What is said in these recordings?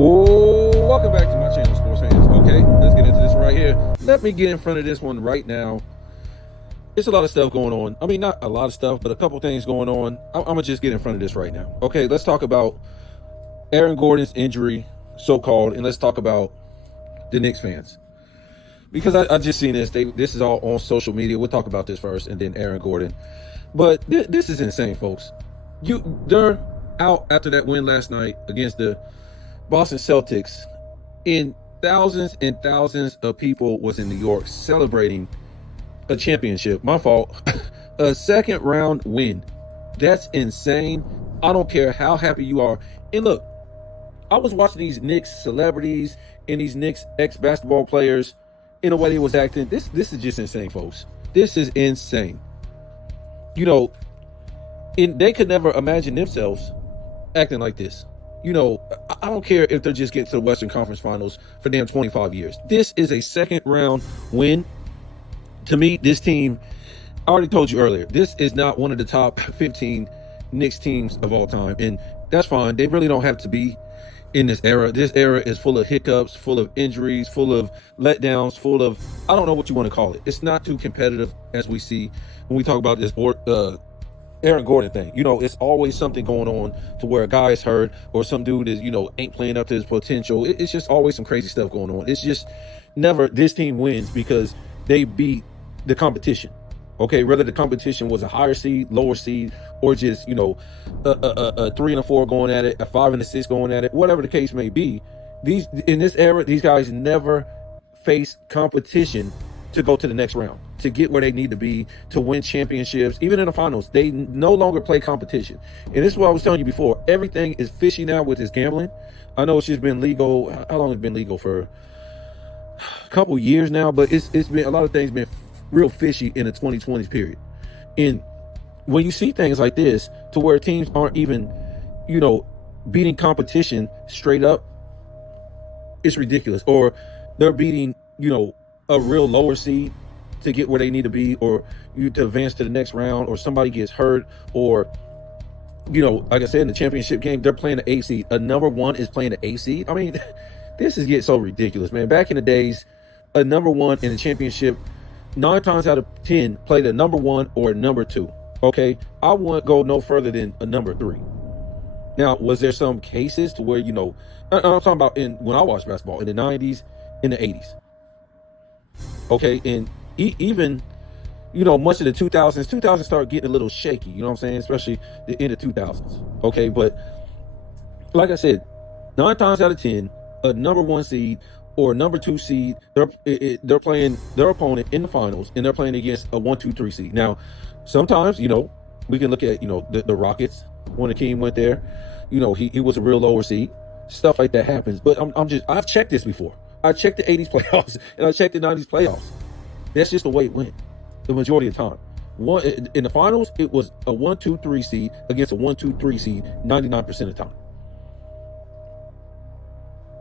Oh, welcome back to my channel, sports fans. Okay, let's get into this right here. Let me get in front of this one right now. There's a lot of stuff going on. I mean, not a lot of stuff, but a couple things going on. I'm gonna just get in front of this right now. Okay, let's talk about Aaron Gordon's injury, so-called, and let's talk about the Knicks fans. Because I just seen this. This is all on social media. We'll talk about this first, and then Aaron Gordon. But this is insane, folks. They're out after that win last night against the Boston Celtics, and thousands of people was in New York celebrating a championship. My fault. A second round win. That's insane. I don't care how happy you are. And look, I was watching these Knicks celebrities and these Knicks ex-basketball players in the way they was acting. This is just insane, folks. This is insane. You know, and they could never imagine themselves acting like this. You know, I don't care if they're just getting to the Western Conference Finals for damn 25 years. This is a second round win. To me, this team, I already told you earlier, this is not one of the top 15 Knicks teams of all time. And that's fine. They really don't have to be in this era. This era is full of hiccups, full of injuries, full of letdowns, full of, I don't know what you want to call it. It's not too competitive as we see when we talk about this Aaron Gordon thing. You know, it's always something going on to where a guy is hurt or some dude is, ain't playing up to his potential. It's just always some crazy stuff going on. It's just never this team wins because they beat the competition. Okay, whether the competition was a higher seed, lower seed, or just, a 3 and a 4 going at it, a 5 and a 6 going at it, whatever the case may be. In this era, these guys never face competition to go to the next round, to get where they need to be, to win championships. Even in the finals, they no longer play competition. And this is what I was telling you before. Everything is fishy now with this gambling. I know it's just been legal. How long has it been legal? For a couple years now, but it's been, a lot of things been real fishy in the 2020s period. And when you see things like this, to where teams aren't even, beating competition straight up, it's ridiculous. Or they're beating, a real lower seed to get where they need to be, or you to advance to the next round, or somebody gets hurt, or like I said, in the championship game, they're playing the A seed. A number one is playing the A seed. I mean, this is getting so ridiculous, man. Back in the days, a number one in the championship, 9 times out of 10 played a number one or a number two. Okay, I wouldn't go no further than a number 3. Now, was there some cases to where, I'm talking about when I watched basketball in the 90s, in the 80s. Okay, and even, much of the 2000s started getting a little shaky, you know what I'm saying? Especially the end of 2000s. Okay, but like I said, 9 times out of 10, a number 1 seed or a number 2 seed, they're playing their opponent in the finals, and they're playing against a 1, 2, 3 seed. Now, sometimes, we can look at, the Rockets when Akeem went there. He was a real lower seed. Stuff like that happens. But I've checked this before. I checked the 80s playoffs and I checked the 90s playoffs. That's just the way it went the majority of the time. In the finals, it was a 1, 2, 3 seed against a 1, 2, 3 seed 99% of the time.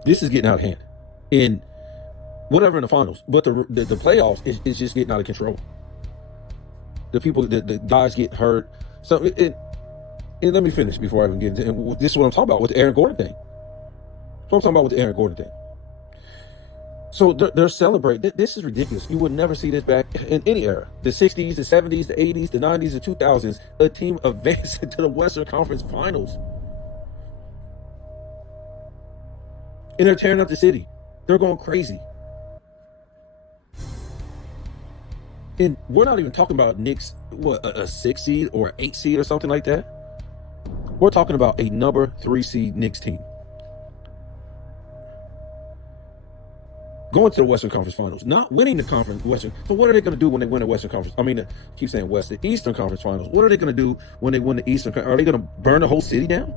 This is getting out of hand. In whatever in the finals, but the playoffs is just getting out of control. The guys get hurt. So and let me finish before I even get into it. This is what I'm talking about with the Aaron Gordon thing. So I'm talking about with the Aaron Gordon thing. So they're celebrating. This is ridiculous. You would never see this back in any era. The 60s, the 70s, the 80s, the 90s, the 2000s. A team advancing to the Western Conference Finals. And they're tearing up the city. They're going crazy. And we're not even talking about Knicks, a 6 seed or an 8 seed or something like that. We're talking about a number 3 seed Knicks team going to the Western Conference Finals, not winning the Western. So what are they going to do when they win the Western Conference? I mean, I keep saying West, the Eastern Conference Finals. What are they going to do when they win the Eastern? Are they going to burn the whole city down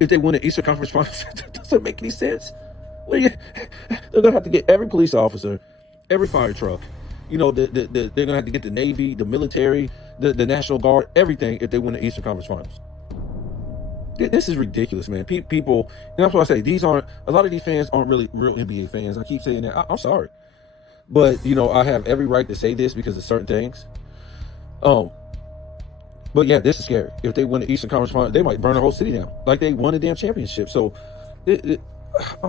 if they win the Eastern Conference Finals? That doesn't make any sense. They're going to have to get every police officer, every fire truck. They're going to have to get the Navy, the military, the National Guard, everything if they win the Eastern Conference Finals. This is ridiculous, man. People, and that's what I say. A lot of these fans aren't really real NBA fans. I keep saying that. I'm sorry. But, I have every right to say this because of certain things. But yeah, this is scary. If they win the Eastern Conference Final, they might burn the whole city down like they won a damn championship. So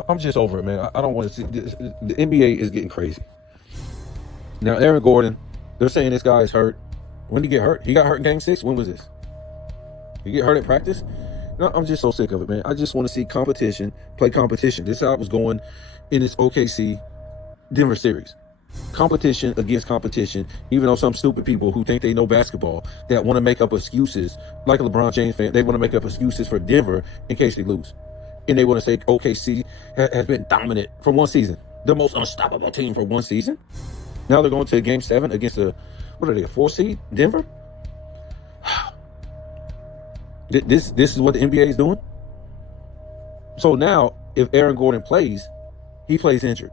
I'm just over it, man. I don't want to see this. The NBA is getting crazy. Now, Aaron Gordon, they're saying this guy is hurt. When did he get hurt? He got hurt in Game 6. When was this? He get hurt in practice? No, I'm just so sick of it, man. I just want to see competition, play competition. This is how it was going in this OKC Denver series. Competition against competition, even though some stupid people who think they know basketball that want to make up excuses, like a LeBron James fan, they want to make up excuses for Denver in case they lose. And they want to say OKC has been dominant for one season, the most unstoppable team for one season. Now they're going to Game 7 against a 4 seed, Denver? This is what the NBA is doing? So now, if Aaron Gordon plays, he plays injured.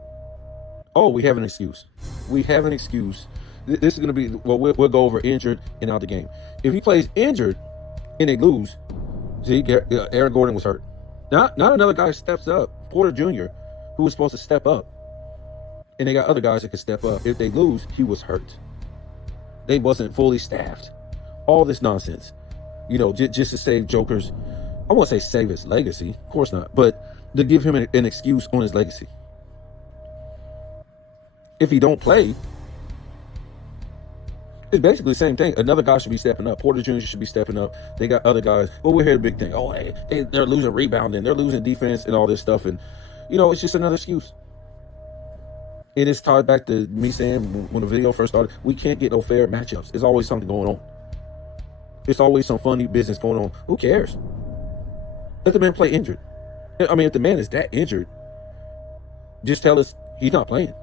Oh, we have an excuse. We have an excuse. This is going to be, well, we'll go over injured and out the game. If he plays injured and they lose, see, Aaron Gordon was hurt. Not another guy steps up. Porter Jr., who was supposed to step up. And they got other guys that could step up. If they lose, he was hurt. They wasn't fully staffed. All this nonsense. You know, just to save Joker's, I won't say save his legacy. Of course not. But to give him an excuse on his legacy. If he don't play, it's basically the same thing. Another guy should be stepping up. Porter Jr. should be stepping up. They got other guys. Well, we're here the big thing. Oh, hey, they're losing rebounding. They're losing defense and all this stuff. And, you know, it's just another excuse. And it's tied back to me saying when the video first started, we can't get no fair matchups. There's always something going on. It's always some funny business going on. Who cares? Let the man play injured. I mean, if the man is that injured, just tell us he's not playing.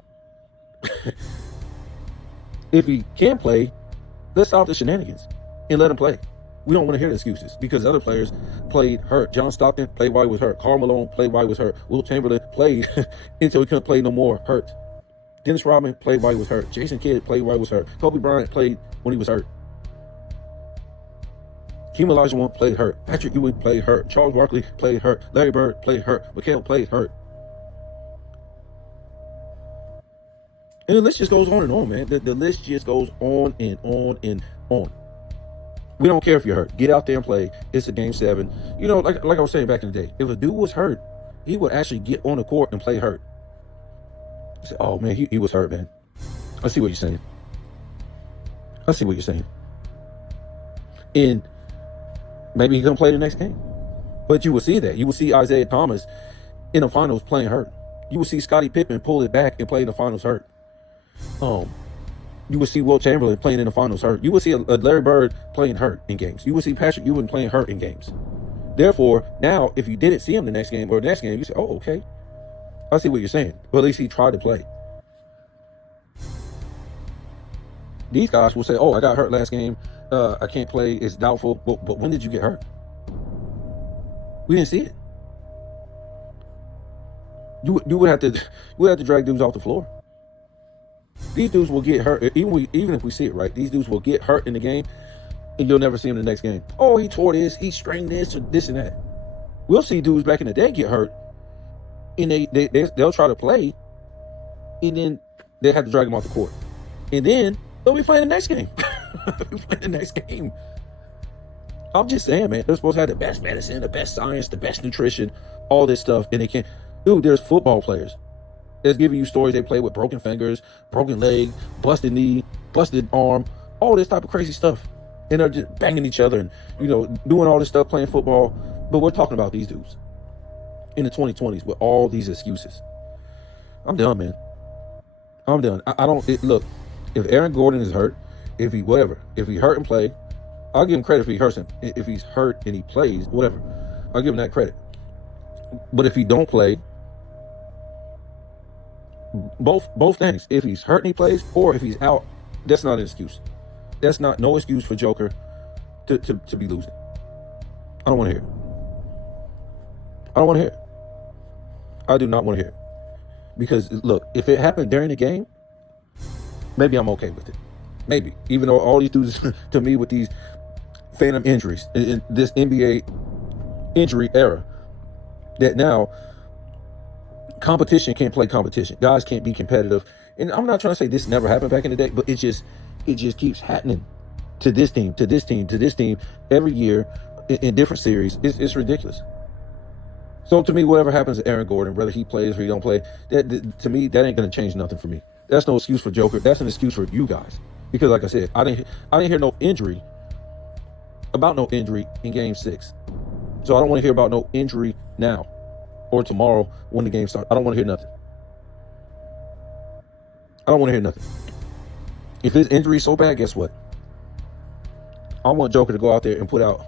If he can play, let's stop the shenanigans and let him play. We don't want to hear the excuses because other players played hurt. John Stockton played while he was hurt. Karl Malone played while he was hurt. Will Chamberlain played until he couldn't play no more, hurt. Dennis Rodman played while he was hurt. Jason Kidd played while he was hurt. Kobe Bryant played when he was hurt. Hakeem Olajuwon played hurt. Patrick Ewing played hurt. Charles Barkley played hurt. Larry Bird played hurt. Mikal played hurt. And the list just goes on and on, man. The list just goes on and on and on. We don't care if you're hurt. Get out there and play. It's a Game 7. You know, like I was saying back in the day, if a dude was hurt, he would actually get on the court and play hurt. Say, oh, man, he was hurt, man. I see what you're saying. I see what you're saying. And maybe he can play the next game. But you will see that. You will see Isaiah Thomas in the finals playing hurt. You will see Scottie Pippen pull it back and play in the finals hurt. You will see Will Chamberlain playing in the finals hurt. You will see a Larry Bird playing hurt in games. You will see Patrick Ewing playing hurt in games. Therefore, now, if you didn't see him the next game or the next game, you say, oh, okay. I see what you're saying. But at least he tried to play. These guys will say, oh, I got hurt last game. I can't play. It's doubtful. But when did you get hurt? We didn't see it. You would have to drag dudes off the floor. These dudes will get hurt. Even if we see it right, these dudes will get hurt in the game, and you'll never see him in the next game. Oh, he tore this, he strained this, or this and that. We'll see dudes back in the day get hurt, and they'll try to play, and then they have to drag them off the court, and then they'll be playing the next game. Playing the next game. I'm just saying, man. They're supposed to have the best medicine, the best science, the best nutrition, all this stuff, and they can't. Dude, there's football players that's giving you stories they play with broken fingers, broken leg, busted knee, busted arm, all this type of crazy stuff. And they're just banging each other and, you know, doing all this stuff, playing football. But we're talking about these dudes in the 2020s with all these excuses. I'm done, man. I'm done. Look, if Aaron Gordon is hurt, if he hurt and play, I'll give him credit if he hurts him. If he's hurt and he plays, whatever, I'll give him that credit. But if he don't play, both things. If he's hurt and he plays, or if he's out, that's not an excuse. That's no excuse for Joker to be losing. I don't want to hear it. I don't want to hear it. I do not want to hear it. Because look, if it happened during the game, maybe I'm okay with it. Maybe. Even though all these dudes to me with these phantom injuries in this NBA injury era, that now competition can't play competition. Guys can't be competitive. And I'm not trying to say this never happened back in the day, but it just keeps happening to this team every year in different series. It's ridiculous. So to me, whatever happens to Aaron Gordon, whether he plays or he don't play, to me, that ain't gonna change nothing for me. That's no excuse for Joker. That's an excuse for you guys. Because like I said, I didn't hear no injury in Game 6. So I don't want to hear about no injury now or tomorrow when the game starts. I don't want to hear nothing. I don't want to hear nothing. If his injury is so bad, guess what? I want Joker to go out there and put out.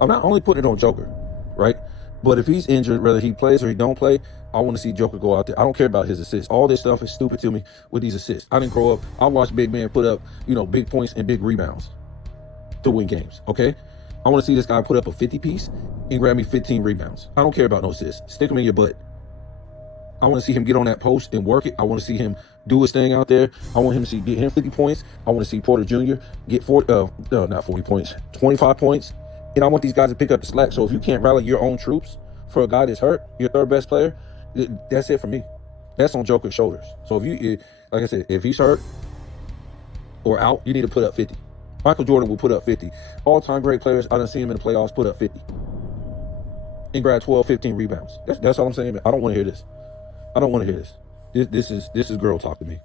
I'm not only putting it on Joker, right? But if he's injured, whether he plays or he don't play, I want to see Joker go out there. I don't care about his assists. All this stuff is stupid to me with these assists. I didn't grow up. I watched big men put up, big points and big rebounds to win games, okay? I want to see this guy put up a 50 piece and grab me 15 rebounds. I don't care about no assists. Stick them in your butt. I want to see him get on that post and work it. I want to see him do his thing out there. I want him to get him 50 points. I want to see Porter Jr. get 25 points. And I want these guys to pick up the slack. So if you can't rally your own troops for a guy that's hurt, your third best player, that's it for me. That's on Joker's shoulders. So like I said, if he's hurt or out, you need to put up 50. Michael Jordan will put up 50. All-time great players, I done see him in the playoffs put up 50. And grab 12, 15 rebounds. That's all I'm saying. I don't want to hear this. I don't want to hear this. This is girl talk to me.